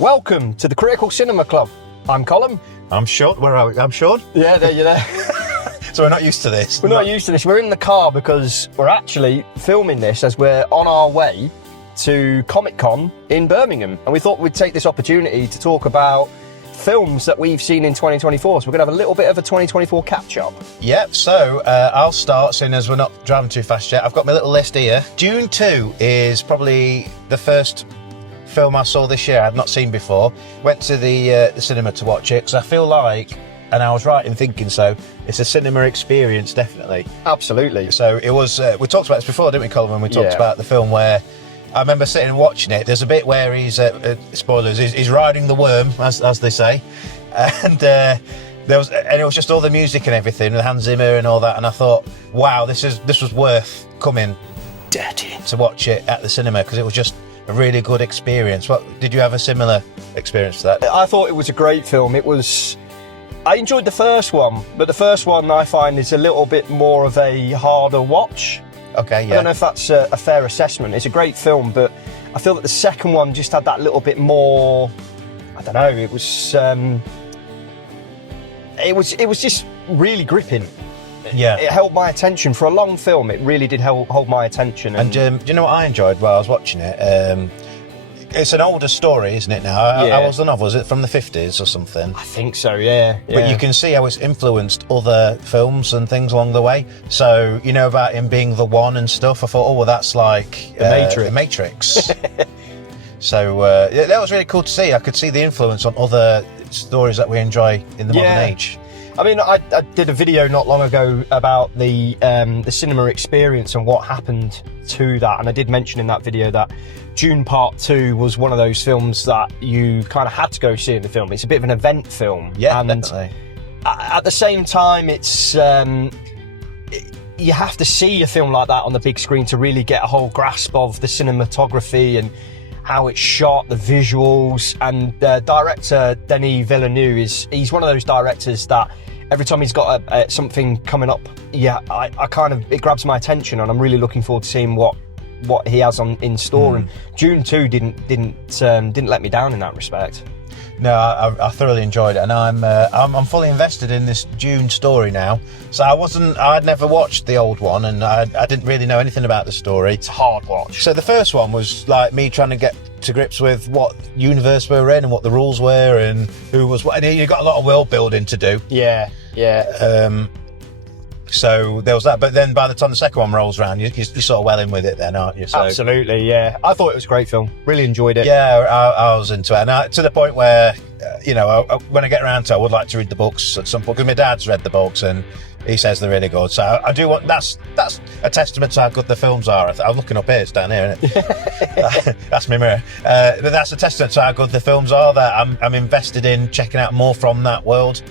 Welcome to the Critical Cinema Club. I'm Colm. I'm Sean. Where are we? I'm Sean. Yeah, there you're there. So we're not used to this. We're not used to this. We're in the car because we're actually filming this as we're on our way to Comic Con in Birmingham. And we thought we'd take this opportunity to talk about films that we've seen in 2024. So we're going to have a little bit of a 2024 catch-up. Yep, so I'll start, seeing as we're not driving too fast yet. I've got my little list here. Dune 2 is probably the first film I saw this year I'd not seen before. Went to the cinema to watch it because I feel like, and I was right in thinking so, it's a cinema experience, definitely. Absolutely. So it was, we talked about this before, didn't we, Colm, when we talked about the film where I remember sitting and watching it. There's a bit where he's, spoilers, he's riding the worm, as they say. And it was just all the music and everything, with Hans Zimmer and all that. And I thought, wow, this was worth coming dirty to watch it at the cinema, because it was just a really good experience. What, did you have a similar experience to that? I thought it was a great film. I enjoyed the first one, but the first one I find is a little bit more of a harder watch. Okay, yeah. I don't know if that's a fair assessment. It's a great film, but I feel that the second one just had that little bit more, I don't know, it was just really gripping. Yeah. It held my attention for a long film. It really did hold my attention. And do you know what I enjoyed while I was watching it? It's an older story, isn't it now? How was the novel? Is it from the 50s or something? I think so, yeah. But you can see how it's influenced other films and things along the way. So, you know about him being the one and stuff. I thought, oh, well, that's like The Matrix. So that was really cool to see. I could see the influence on other stories that we enjoy in the modern age. I mean, I did a video not long ago about the cinema experience and what happened to that, and I did mention in that video that Dune Part 2 was one of those films that you kind of had to go see in the film. It's a bit of an event film. Yeah, and definitely. At the same time, it's you have to see a film like that on the big screen to really get a whole grasp of the cinematography and how it's shot, the visuals. And the director, Denis Villeneuve, he's one of those directors that every time he's got something coming up, it grabs my attention, and I'm really looking forward to seeing what he has in store. And Dune 2 didn't let me down in that respect. No, I thoroughly enjoyed it, and I'm fully invested in this Dune story now. So I'd never watched the old one, and I didn't really know anything about the story. It's a hard watch. So the first one was like me trying to get to grips with what universe we were in and what the rules were and who was what. And you got a lot of world building to do. Yeah. So there was that, but then by the time the second one rolls around, you're sort of well in with it then, aren't you? So, absolutely, yeah. I thought it was a great film. Really enjoyed it. Yeah, I was into it. And to the point where, when I get around to it, I would like to read the books at some point, because my dad's read the books and he says they're really good. So I do want, that's a testament to how good the films are. I'm looking up here, it's down here, isn't it? That's my mirror. But that's a testament to how good the films are, that I'm invested in checking out more from that world.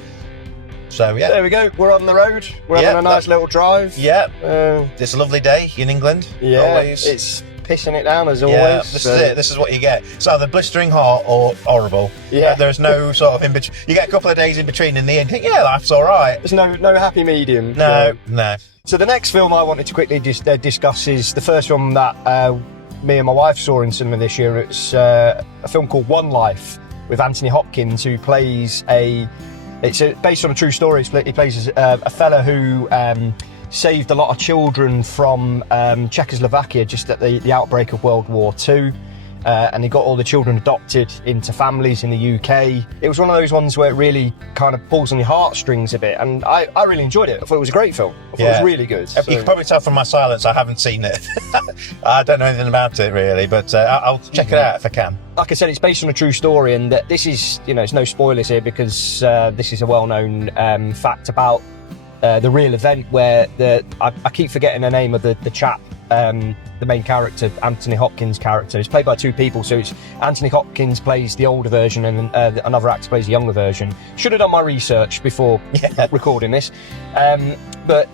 So yeah, there we go. We're on the road. We're having a nice little drive. Yeah, it's a lovely day in England. Yeah, always. It's pissing it down as always. Yeah, this is it. This is what you get. It's either blistering hot or horrible. Yeah, there's no sort of in between. You get a couple of days in between. In the end, you think, yeah, life's all right. There's no happy medium. No. So the next film I wanted to quickly discuss is the first film that me and my wife saw in cinema this year. It's a film called One Life with Anthony Hopkins, who plays It's based on a true story. He plays a fella who saved a lot of children from Czechoslovakia just at the outbreak of World War II. And he got all the children adopted into families in the UK. It was one of those ones where it really kind of pulls on your heartstrings a bit. And I really enjoyed it. I thought it was a great film. I thought it was really good. So. You can probably tell from my silence I haven't seen it. I don't know anything about it really, but I'll check it out if I can. Like I said, it's based on a true story, and this is, it's no spoilers here, because this is a well-known fact about the real event where I keep forgetting the name of the chap, the main character, Anthony Hopkins' character. It's played by two people, so it's Anthony Hopkins plays the older version and another actor plays the younger version. Should have done my research before recording this. But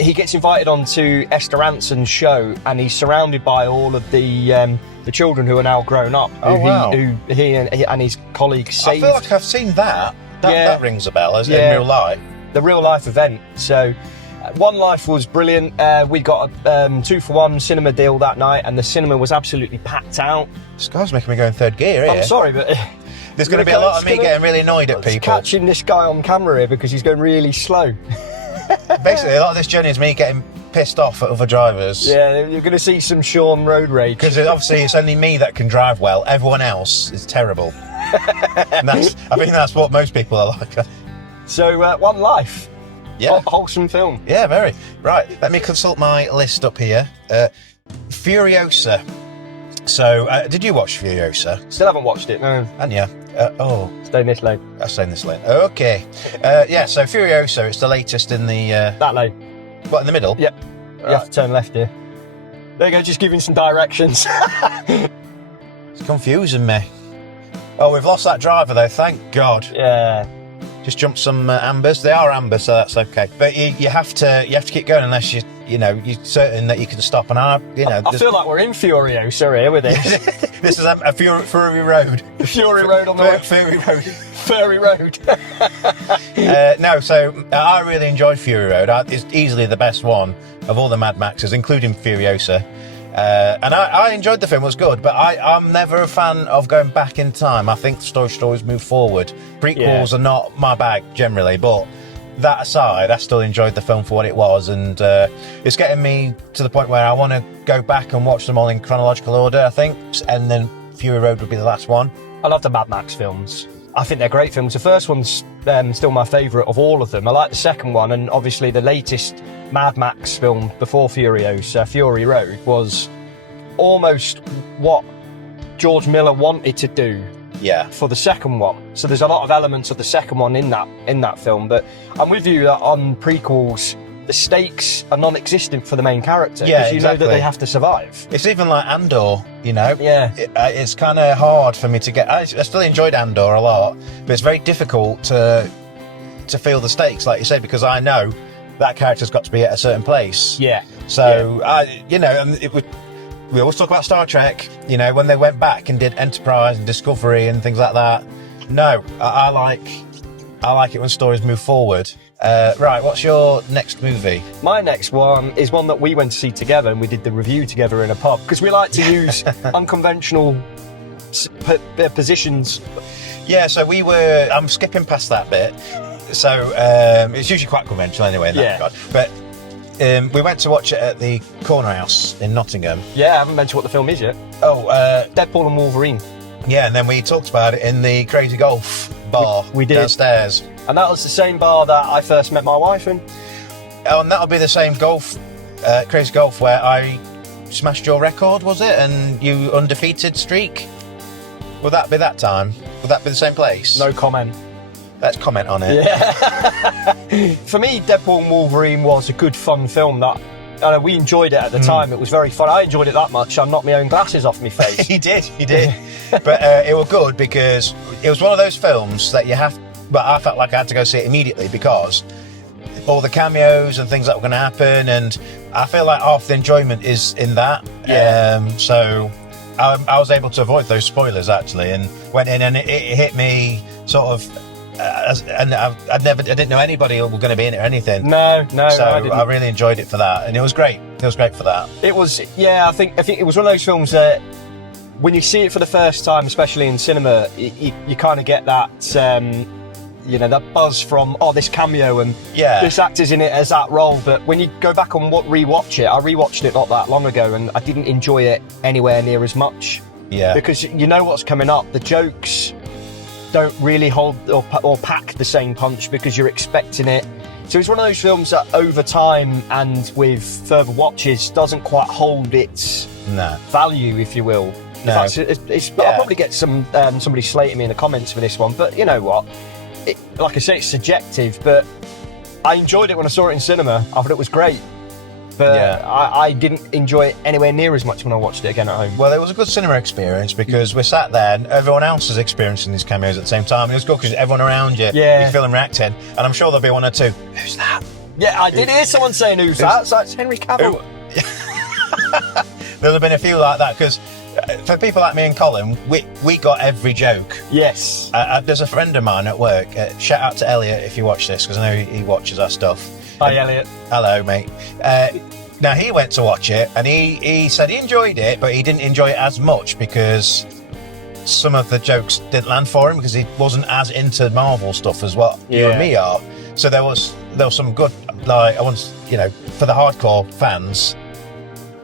he gets invited onto Esther Rantzen's show, and he's surrounded by all of the children who are now grown up, who he and his colleagues saved. I feel like I've seen that. That rings a bell, as in real life. The real life event. So One Life was brilliant. We got a 2-for-1 cinema deal that night, and the cinema was absolutely packed out. This guy's making me go in third gear here. I'm sorry, but there's going to be a lot of me getting really annoyed at people. Catching this guy on camera here because he's going really slow. Basically, a lot of this journey is me getting pissed off at other drivers. Yeah, you're going to see some Sean road rage. Because obviously it's only me that can drive well. Everyone else is terrible. And I think that's what most people are like. So, One Life. Yeah. Wholesome film. Yeah, very. Right, let me consult my list up here. Furiosa. So, did you watch Furiosa? Still haven't watched it, no. And yeah. Staying this lane. I stay in this lane. Okay. Yeah, so Furiosa, it's the latest in the... That lane. What, in the middle? Yep. Right. You have to turn left here. There you go, just giving some directions. It's confusing me. Oh, we've lost that driver though, thank God. Yeah. Just jumped some ambers. They are ambers, so that's okay. But you have to keep going unless you're certain that you can stop. And I feel like we're in Furiosa here with this. This is a Fury Road. The Fury Road on the way. Fury Road. Fury Road. No, so I really enjoyed Fury Road. It's easily the best one of all the Mad Maxes, including Furiosa. And I enjoyed the film, it was good, but I'm never a fan of going back in time. I think stories move forward. Prequels are not my bag generally, but that aside, I still enjoyed the film for what it was, and it's getting me to the point where I want to go back and watch them all in chronological order, I think, and then Fury Road would be the last one. I love the Mad Max films. I think they're great films. The first one's still my favourite of all of them. I like the second one, and obviously the latest Mad Max film before Furiosa, Fury Road, was almost what George Miller wanted to do for the second one. So there's a lot of elements of the second one in that film, but I'm with you that on prequels, the stakes are non-existent for the main character, because you know that they have to survive. It's even like Andor, Yeah. It's kind of hard for me to get... I still enjoyed Andor a lot, but it's very difficult to feel the stakes, like you say, because I know that character's got to be at a certain place. Yeah. So, we always talk about Star Trek, when they went back and did Enterprise and Discovery and things like that. No, I like it when stories move forward. Right, what's your next movie? My next one is one that we went to see together, and we did the review together in a pub, because we like to use unconventional positions. Yeah, so I'm skipping past that bit. So it's usually quite conventional anyway in that regard. But we went to watch it at the Corner House in Nottingham. Yeah, I haven't mentioned what the film is yet. Deadpool and Wolverine. Yeah, and then we talked about it in the Crazy Golf bar we did. Downstairs. And that was the same bar that I first met my wife in. Oh, and that'll be the same Crazy Golf where I smashed your record, was it? And you undefeated streak? Will that be that time? Will that be the same place? No comment. Let's comment on it. Yeah. For me, Deadpool and Wolverine was a good, fun film that we enjoyed it at the time. It was very fun. I enjoyed it that much, I knocked my own glasses off my face. He did. But it was good because it was one of those films that but I felt like I had to go see it immediately because all the cameos and things that were going to happen, and I feel like half the enjoyment is in that. Yeah. So I was able to avoid those spoilers actually, and went in and it hit me sort of. And I didn't know anybody were going to be in it or anything. No, so I didn't. I really enjoyed it for that, and it was great. It was great for that. It was, I think it was one of those films that when you see it for the first time, especially in cinema, you kind of get that, that buzz from this cameo and this actor's in it as that role. But when you go back and rewatch it, I rewatched it not that long ago, and I didn't enjoy it anywhere near as much. Yeah, because you know what's coming up. The jokes don't really hold or pack the same punch because you're expecting it. So it's one of those films that over time and with further watches doesn't quite hold its value, if you will. No. I'll probably get somebody slating me in the comments for this one, but you know what? Like I say, it's subjective, but I enjoyed it when I saw it in cinema. I thought it was great. But I didn't enjoy it anywhere near as much when I watched it again at home. Well, it was a good cinema experience because we're sat there and everyone else is experiencing these cameos at the same time. And it was good because everyone around you, you feel them reacting. And I'm sure there'll be one or two. Who's that? Yeah, I did hear someone saying who's that. So it's Henry Cavill. There'll have been a few like that because for people like me and Colin, we got every joke. Yes. There's a friend of mine at work. Shout out to Elliot if you watch this because I know he watches our stuff. Hi, Elliot. Hello, mate. Now, he went to watch it, and he said he enjoyed it, but he didn't enjoy it as much because some of the jokes didn't land for him because he wasn't as into Marvel stuff as what you and me are. So there was some good, like, for the hardcore fans,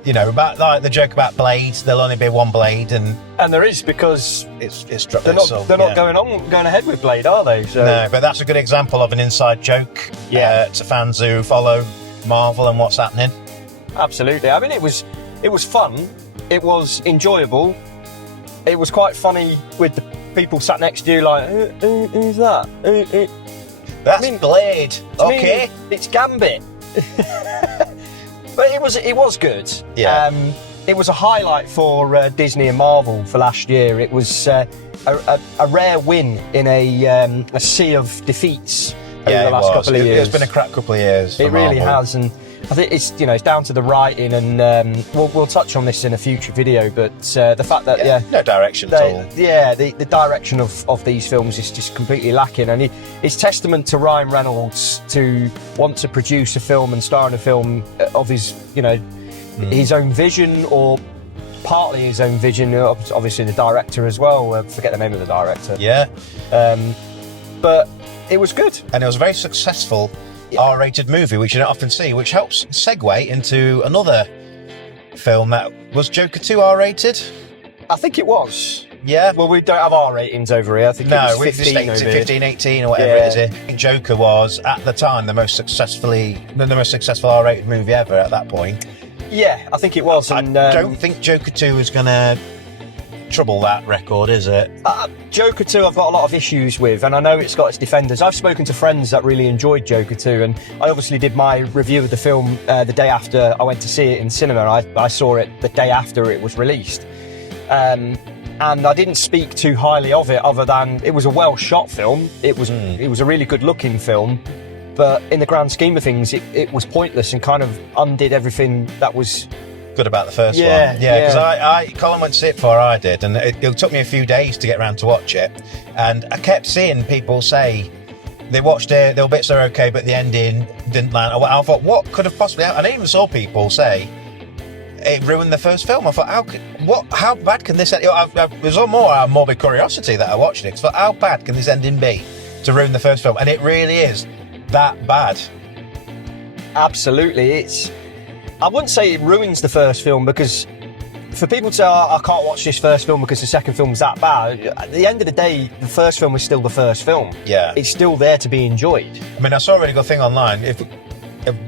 about like the joke about blades, there'll only be one blade, and there is, because they're not going ahead with Blade, are they? So. No, but that's a good example of an inside joke to fans who follow Marvel and what's happening. Absolutely. I mean, it was fun. It was enjoyable. It was quite funny with the people sat next to you, like, who's that? That's Blade. Okay, it's Gambit. But it was good. Yeah. It was a highlight for Disney and Marvel for last year. It was a rare win in a sea of defeats over the last couple of years. It's been a crap couple of years. It really has, and I think it's down to the writing, and we'll touch on this in a future video. But the fact that no direction at all. The direction of these films is just completely lacking, and it's testament to Ryan Reynolds to want to produce a film and star in a film of his his own vision, or partly his own vision. Obviously, the director as well. I forget the name of the director. Yeah, but it was good, and it was a very successful R-rated movie, which you don't often see, which helps segue into another film that was Joker 2 R-rated. I think it was. Yeah. Well, we don't have R ratings over here. I think it was 15 over here. 15, 18 or whatever it is here. I think Joker was, at the time, the most successful R-rated movie ever at that point. Yeah, I think it was. I don't think Joker 2 is going to trouble that record, is it? Joker 2 I've got a lot of issues with, and I know it's got its defenders. I've spoken to friends that really enjoyed Joker 2, and I obviously did my review of the film the day after I went to see it in cinema. I saw it the day after it was released, and I didn't speak too highly of it, other than it was a well shot film. It was a really good looking film, but in the grand scheme of things it was pointless and kind of undid everything that was good about the first one. Because Colin went to see it before I did, and it took me a few days to get around to watch it, and I kept seeing people say they watched it, there were bits that were okay, but the ending didn't land. I thought, what could have possibly happened? And I even saw people say it ruined the first film. I thought, how bad can this end? It was more out of morbid curiosity that I watched it. I thought, how bad can this ending be to ruin the first film? And it really is that bad. Absolutely. I wouldn't say it ruins the first film, because for people to say, I can't watch this first film because the second film's that bad, at the end of the day, the first film is still the first film. Yeah. It's still there to be enjoyed. I mean, I saw a really good thing online. If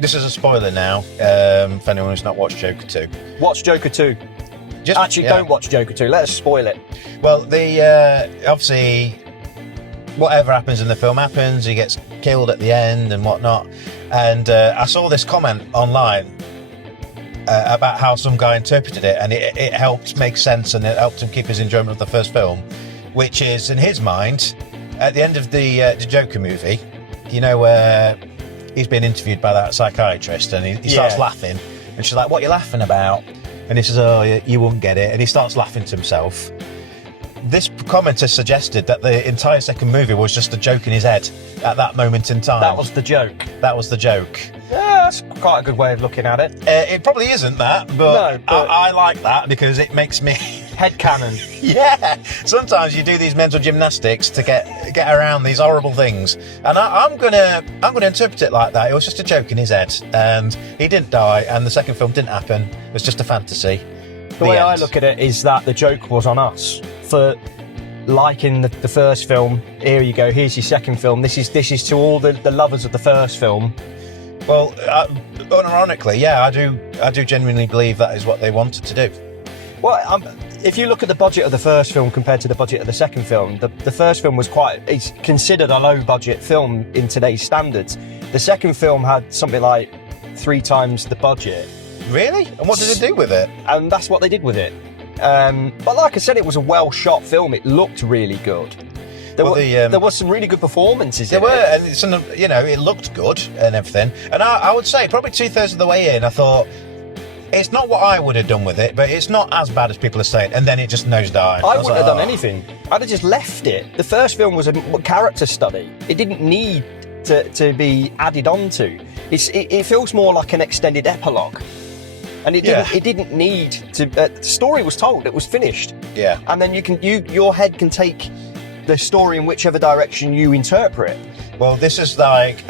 this is a spoiler now, if anyone who's not watched Joker 2. Watch Joker 2. Don't watch Joker 2. Let us spoil it. Well, obviously, whatever happens in the film happens. He gets killed at the end and whatnot. And I saw this comment online about how some guy interpreted it, and it helped make sense, and it helped him keep his enjoyment of the first film, which is, in his mind, at the end of the Joker movie, where he's been interviewed by that psychiatrist, and he starts laughing, and she's like, what are you laughing about? And he says, oh, you won't get it, and he starts laughing to himself. This commenter suggested that the entire second movie was just a joke in his head at that moment in time. That was the joke. That was the joke. Yeah, that's quite a good way of looking at it. It probably isn't that, but I like that because it makes me headcanon. Yeah, sometimes you do these mental gymnastics to get around these horrible things, and I'm gonna interpret it like that. It was just a joke in his head, and he didn't die, and the second film didn't happen. It was just a fantasy. The way I look at it is that the joke was on us for liking the first film. Here you go. Here's your second film. This is to all the lovers of the first film. Well, unironically, yeah, I do genuinely believe that is what they wanted to do. Well, if you look at the budget of the first film compared to the budget of the second film, the first film was it's considered a low budget film in today's standards. The second film had something like 3 times the budget. Really? And what did it do with it? And that's what they did with it. But like I said, it was a well shot film. It looked really good. There was some really good performances. There were, and it looked good and everything. And I would say probably 2/3 of the way in, I thought, it's not what I would have done with it, but it's not as bad as people are saying. And then it just nosedived. I wouldn't have done anything. I'd have just left it. The first film was a character study. It didn't need to be added on to. it feels more like an extended epilogue. And it didn't need to. The story was told; it was finished. Yeah. And then your head can take the story in whichever direction you interpret. Well, this is like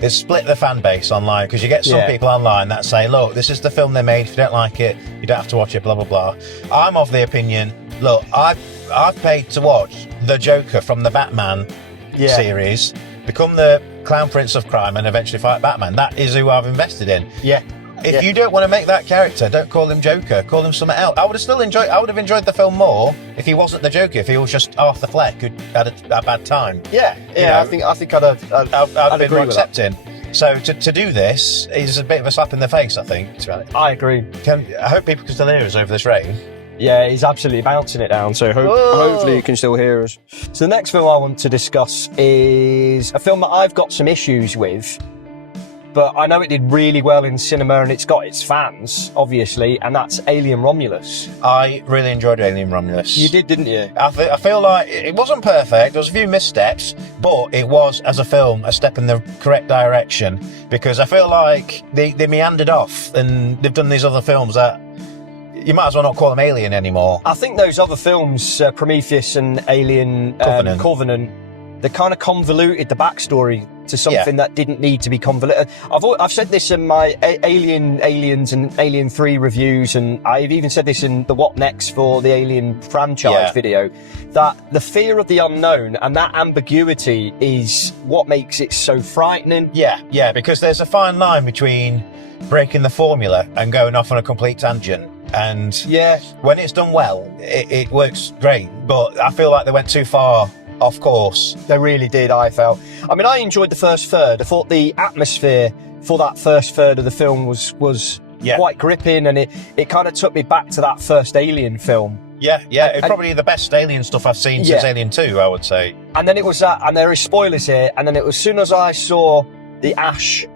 it's split the fan base online, because you get some people online that say, "Look, this is the film they made. If you don't like it, you don't have to watch it." Blah blah blah. I'm of the opinion. Look, I've paid to watch the Joker from the Batman series become the Clown Prince of Crime and eventually fight Batman. That is who I've invested in. Yeah. If you don't want to make that character, don't call him Joker. Call him something else. I would have enjoyed the film more if he wasn't the Joker. If he was just Arthur Fleck who had a bad time. Yeah. I think I'd I'd been agree more with accepting. So to do this is a bit of a slap in the face, I think. I agree. I hope people can still hear us over this rain. Yeah, he's absolutely bouncing it down, so hopefully you can still hear us. So the next film I want to discuss is a film that I've got some issues with, but I know it did really well in cinema and it's got its fans, obviously, and that's Alien Romulus. I really enjoyed Alien Romulus. You did, didn't you? I feel like it wasn't perfect. There was a few missteps, but it was, as a film, a step in the correct direction, because I feel like they meandered off and they've done these other films that you might as well not call them Alien anymore. I think those other films, Prometheus and Alien Covenant, they kind of convoluted the backstory to something that didn't need to be convoluted. I've said this in my Aliens and Alien 3 reviews, and I've even said this in the What Next for the Alien franchise video, that the fear of the unknown and that ambiguity is what makes it so frightening. Yeah, because there's a fine line between breaking the formula and going off on a complete tangent. And when it's done well, it works great. But I feel like they went too far off course. They really did, I felt. I mean, I enjoyed the first third. I thought the atmosphere for that first third of the film was quite gripping, and it kind of took me back to that first Alien film. It's probably the best Alien stuff I've seen since Alien 2, I would say. And then it was that, and there is spoilers here, and then it was as soon as I saw the Ash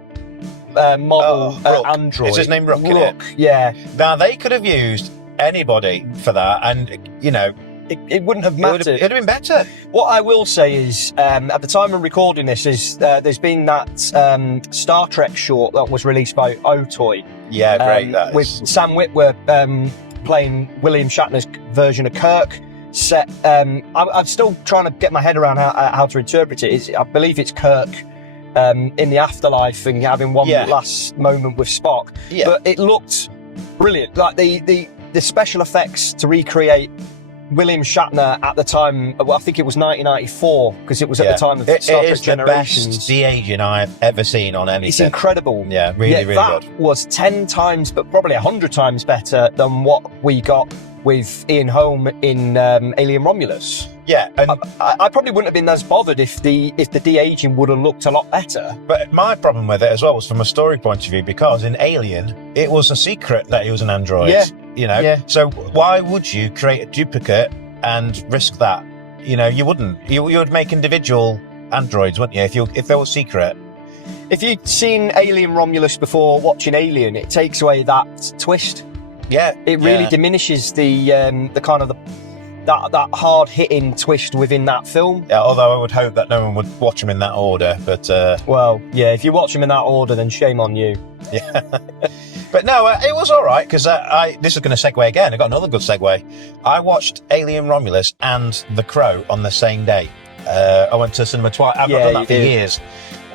model android. Is his name Rook? Yeah. Now, they could have used anybody for that, and, you know, it wouldn't have mattered. It'd have been better. What I will say is, at the time of recording this, is there's been that Star Trek short that was released by Otoy. Yeah, great. With Sam Witwer playing William Shatner's version of Kirk. Set. I'm still trying to get my head around how to interpret it. I believe it's Kirk in the afterlife and having one last moment with Spock. Yeah. But it looked brilliant. Like the special effects to recreate William Shatner at the time, well, I think it was 1994, because it was at the time of Star Trek Generations. It is the best de-aging I've ever seen on anything. It's incredible. Yeah, really good. That was 10 times, but probably 100 times better than what we got with Ian Holm in Alien Romulus. Yeah, and I probably wouldn't have been as bothered if the de-aging would have looked a lot better. But my problem with it as well was from a story point of view, because in Alien, it was a secret that he was an android. Yeah. You know? Yeah. So why would you create a duplicate and risk that? You know, you wouldn't. You would make individual androids, wouldn't you, if they were secret? If you'd seen Alien Romulus before watching Alien, it takes away that twist. Yeah. It really diminishes the kind of that hard hitting twist within that film. Yeah, although I would hope that no one would watch them in that order, but well, yeah, if you watch them in that order, then shame on you. Yeah. But no, it was all right, because this is going to segue again. I got another good segue. I watched Alien Romulus and The Crow on the same day. I went to cinema twice. I've not done that for years.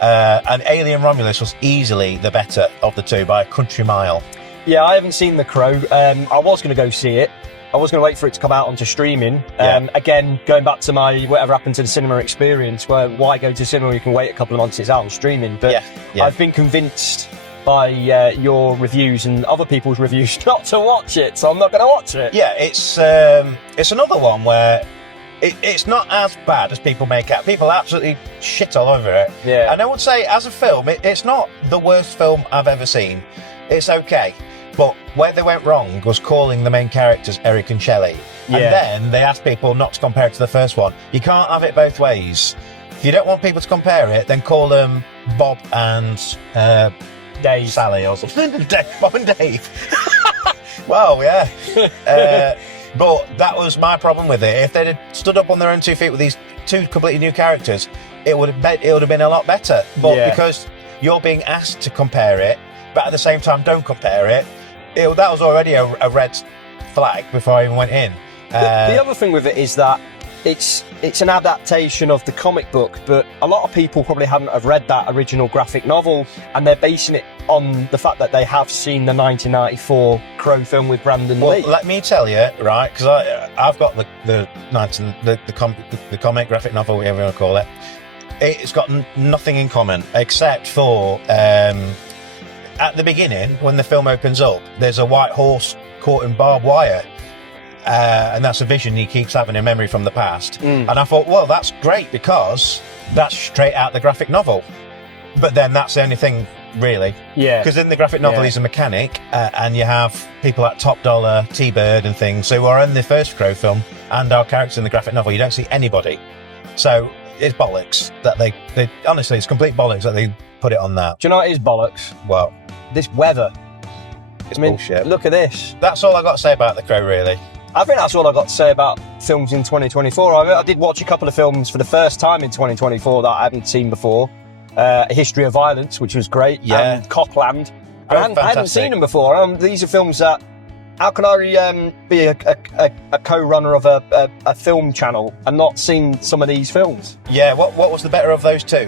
And Alien Romulus was easily the better of the two by a country mile. Yeah, I haven't seen The Crow. I was going to go see it. I was going to wait for it to come out onto streaming. Again, going back to my whatever happened to the cinema experience, where why go to cinema, you can wait a couple of months, it's out on streaming. But I've been convinced by your reviews and other people's reviews not to watch it, so I'm not going to watch it. Yeah, it's another one where it's not as bad as people make out. People absolutely shit all over it. Yeah. And I would say, as a film, it's not the worst film I've ever seen. It's okay. But where they went wrong was calling the main characters Eric and Shelley. And then they asked people not to compare it to the first one. You can't have it both ways. If you don't want people to compare it, then call them Bob and Dave. Sally or something. Bob and Dave. Well, yeah. But that was my problem with it. If they'd have stood up on their own 2 feet with these two completely new characters, it would have been a lot better. But because you're being asked to compare it, but at the same time, don't compare it. That was already a red flag before I even went in. The other thing with it is that it's an adaptation of the comic book, but a lot of people probably hadn't have read that original graphic novel, and they're basing it on the fact that they have seen the 1994 Crow film with Brandon Lee. Well, let me tell you, right, because I've got the comic graphic novel, whatever you want to call it. It's got nothing in common except for at the beginning when the film opens up, there's a white horse caught in barbed wire. And that's a vision he keeps having in memory from the past. And I thought, well, that's great because that's straight out the graphic novel. But then that's the only thing, really. Yeah. Because in the graphic novel, he's a mechanic, and you have people like Top Dollar, T-Bird, and things who are in the first Crow film, and our characters in the graphic novel. You don't see anybody. So it's bollocks that they honestly, it's complete bollocks that they put it on that. Do you know what is bollocks? Well, This weather. it's bullshit. Look at this. That's all I got to say about the Crow, really. I think that's all I've got to say about films in 2024. I did watch a couple of films for the first time in 2024 that I hadn't seen before. A History of Violence, which was great, and Copland. I hadn't seen them before. These are films that... How can I be a co-runner of a film channel and not seen some of these films? Yeah, what was the better of those two?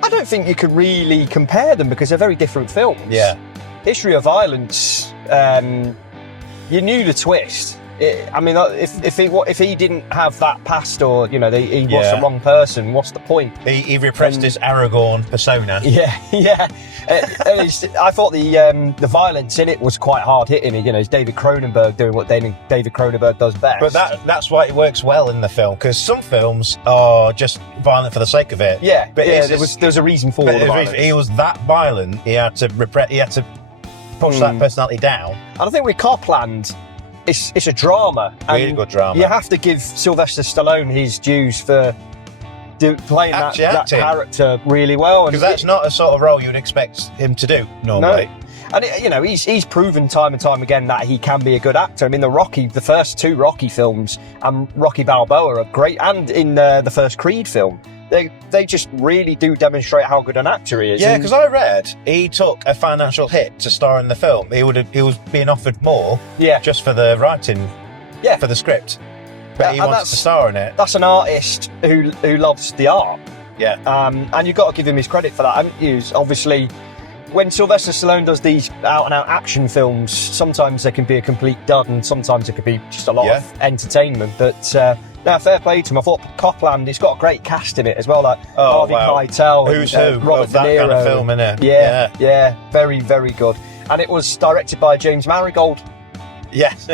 I don't think you could really compare them because they're very different films. Yeah. History of Violence... you knew the twist. If he didn't have that past, or he was the wrong person, what's the point? He repressed his Aragorn persona. Yeah. I thought the violence in it was quite hard hitting. It's David Cronenberg doing what David Cronenberg does best. But that's why it works well in the film, because some films are just violent for the sake of it. Yeah, but there was a reason for all the violence. He was that violent. He had to push that personality down. And I think with Copland, it's a drama. Really good drama. You have to give Sylvester Stallone his dues for playing that character really well. Because that's not a sort of role you would expect him to do normally. No. And he's proven time and time again that he can be a good actor. I mean, the first two Rocky films and Rocky Balboa are great, and in the first Creed film. They just really do demonstrate how good an actor he is. Yeah, because I read he took a financial hit to star in the film. He was being offered more just for the writing, for the script. But he wants to star in it. That's an artist who loves the art. Yeah. And you've got to give him his credit for that, haven't you? Obviously, when Sylvester Stallone does these out-and-out action films, sometimes they can be a complete dud and sometimes it could be just a lot of entertainment. But... no, fair play to him. I thought Copland, it's got a great cast in it as well, like Harvey Keitel, who's who, Robert De Niro. That kind of film, innit? Yeah, very, very good. And it was directed by James Marigold. Yes.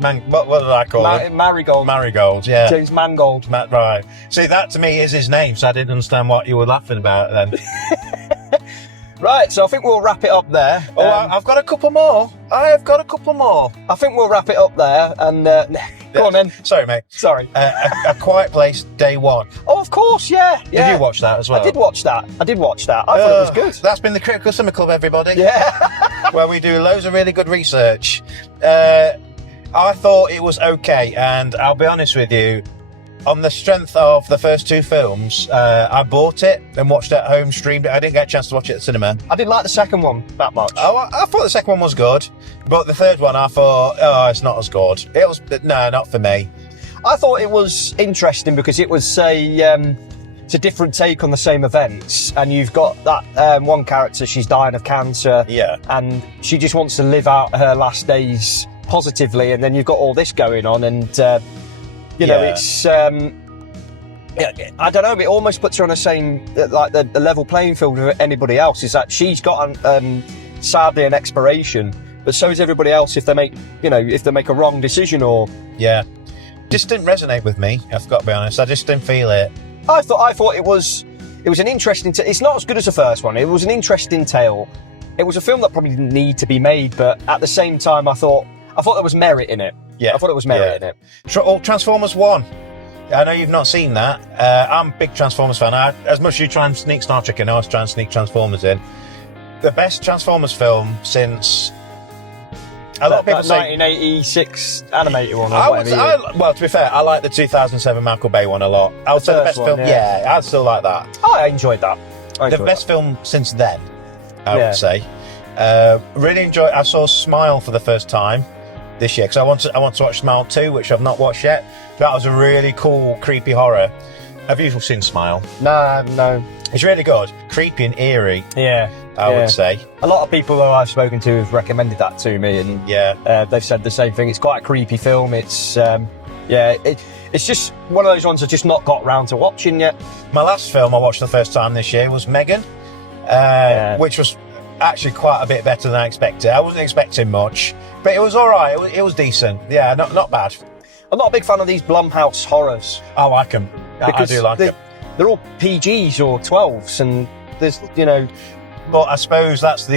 What did I call it? Marigold. Marigold, yeah. James Mangold. Right. See, that to me is his name, so I didn't understand what you were laughing about then. Right, so I think we'll wrap it up there. I've got a couple more. I have got a couple more. I think we'll wrap it up there, and go on then. Sorry, mate. Sorry. A Quiet Place, Day One. Oh, of course, yeah. Did you watch that as well? I did watch that. I thought it was good. That's been the Critical Cinema Club, everybody. Yeah. Where we do loads of really good research. I thought it was okay, and I'll be honest with you, on the strength of the first two films, I bought it and watched it at home, streamed it. I didn't get a chance to watch it at the cinema. I didn't like the second one that much. Oh, I thought the second one was good, but the third one I thought, it's not as good. No, not for me. I thought it was interesting because it was it's a different take on the same events, and you've got that one character, she's dying of cancer, and she just wants to live out her last days positively, and then you've got all this going on, and it's I don't know, it almost puts her on the same, like the level playing field with anybody else. Is that she's got sadly an expiration, but so is everybody else if they make a wrong decision or just didn't resonate with me. I've got to be honest, I just didn't feel it. I thought it was an interesting it's not as good as the first one. It was an interesting tale. It was a film that probably didn't need to be made, but at the same time I thought there was merit in it. Yeah, I thought it was merit in it. Transformers 1. I know you've not seen that. I'm a big Transformers fan. As much as you try and sneak Star Trek in, I was trying to sneak Transformers in. The best Transformers film since A lot of people that say 1986 animated one. Or I would, whatever. well, to be fair, I like the 2007 Michael Bay one a lot. I would say the best first one, film. Yeah, I'd still like that. I enjoyed that. The best film since then, I Yeah. would say. Really enjoyed. I saw Smile for the first time this year because I want to watch Smile 2, which I've not watched yet. That was a really cool, creepy horror. Have you seen Smile? No. It's really good, creepy and eerie. Yeah, I would say. A lot of people who I've spoken to have recommended that to me, and they've said the same thing. It's quite a creepy film. It's it's just one of those ones I've just not got round to watching yet. My last film I watched the first time this year was Megan, which was actually quite a bit better than I expected. I wasn't expecting much, but it was all right. It was decent. Yeah, not bad. I'm not a big fan of these Blumhouse horrors. I like them. I do like them. They're all PGs or 12s, and there's, But I suppose that's the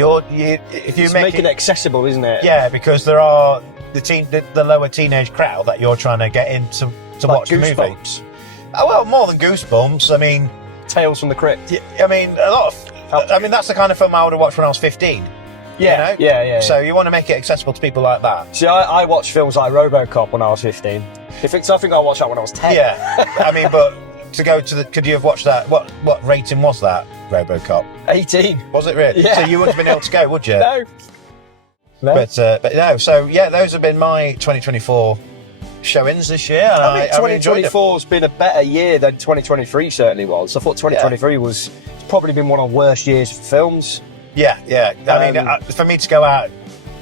if you it's make making it accessible, isn't it? Yeah, because there are the lower teenage crowd that you're trying to get in to Like watch the movie. Goosebumps. Oh, well, more than Goosebumps. I mean, Tales from the Crypt. I mean, a lot of. I mean, that's the kind of film I would have watched when I was 15. Yeah, you know? yeah. So you want to make it accessible to people like that. See, I watched films like RoboCop when I was 15. I think I watched that when I was 10. Yeah, I mean, but to go to could you have watched that? What rating was that, RoboCop? 18. Was it really? Yeah. So you wouldn't have been able to go, would you? No. But no. So yeah, those have been my 2024 showings this year. And I think really enjoyed them. 2024 has been a better year than 2023 certainly was. I thought 2023 was probably been one of the worst years for films. Yeah. I mean, for me to go out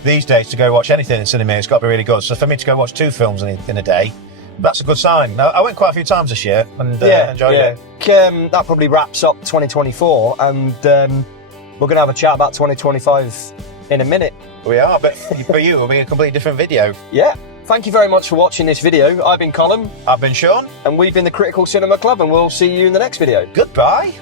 these days to go watch anything in cinema, it's got to be really good. So for me to go watch 2 films in a day, that's a good sign. I went quite a few times this year and enjoyed it. That probably wraps up 2024, and we're going to have a chat about 2025 in a minute. We are, but for you, it'll be a completely different video. Yeah. Thank you very much for watching this video. I've been Colm. I've been Sean. And we've been the Critical Cinema Club, and we'll see you in the next video. Goodbye.